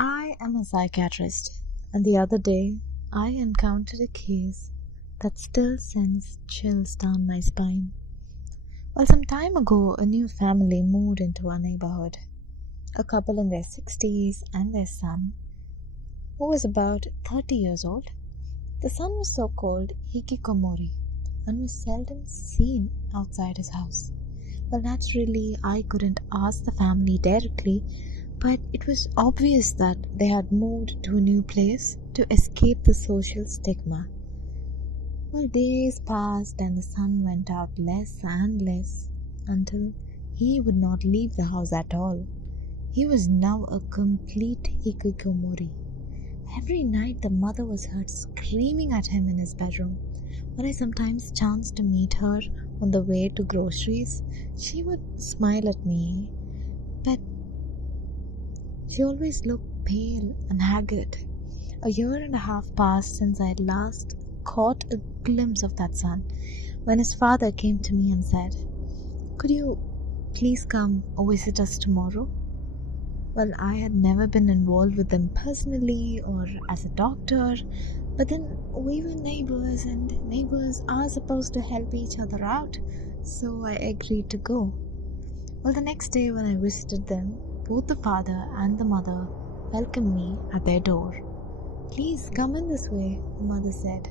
I am a psychiatrist, and the other day I encountered a case that still sends chills down my spine. Well, some time ago, a new family moved into our neighborhood. A couple in their 60s and their son, who was about 30 years old. The son was so called Hikikomori and was seldom seen outside his house. Well, naturally, I couldn't ask the family directly, but it was obvious that they had moved to a new place to escape the social stigma. Well, days passed and the son went out less and less until he would not leave the house at all. He was now a complete hikikomori. Every night the mother was heard screaming at him in his bedroom. When I sometimes chanced to meet her on the way to groceries, she would smile at me, but she always looked pale and haggard. A year and a half passed since I had last caught a glimpse of that son, when his father came to me and said, "Could you please come or visit us tomorrow?" Well, I had never been involved with them personally or as a doctor, but then we were neighbors and neighbors are supposed to help each other out, so I agreed to go. Well, the next day when I visited them, both the father and the mother welcomed me at their door. "Please come in this way," the mother said,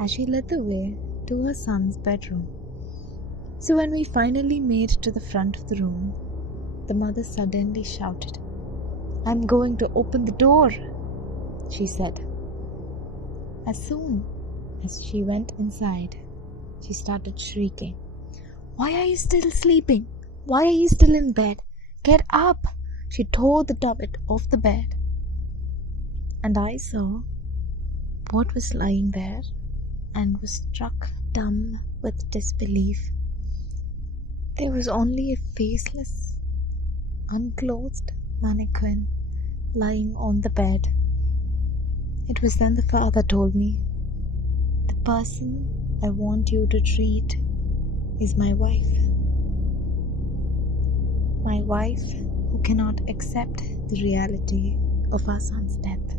as she led the way to her son's bedroom. So when we finally made to the front of the room, the mother suddenly shouted, "I'm going to open the door," she said. As soon as she went inside, she started shrieking, "Why are you still sleeping? Why are you still in bed? Get up!" She tore the dovet off the bed, and I saw what was lying there and was struck dumb with disbelief. There was only a faceless, unclothed mannequin lying on the bed. It was then the father told me, "The person I want you to treat is my wife. My wife who cannot accept the reality of our son's death."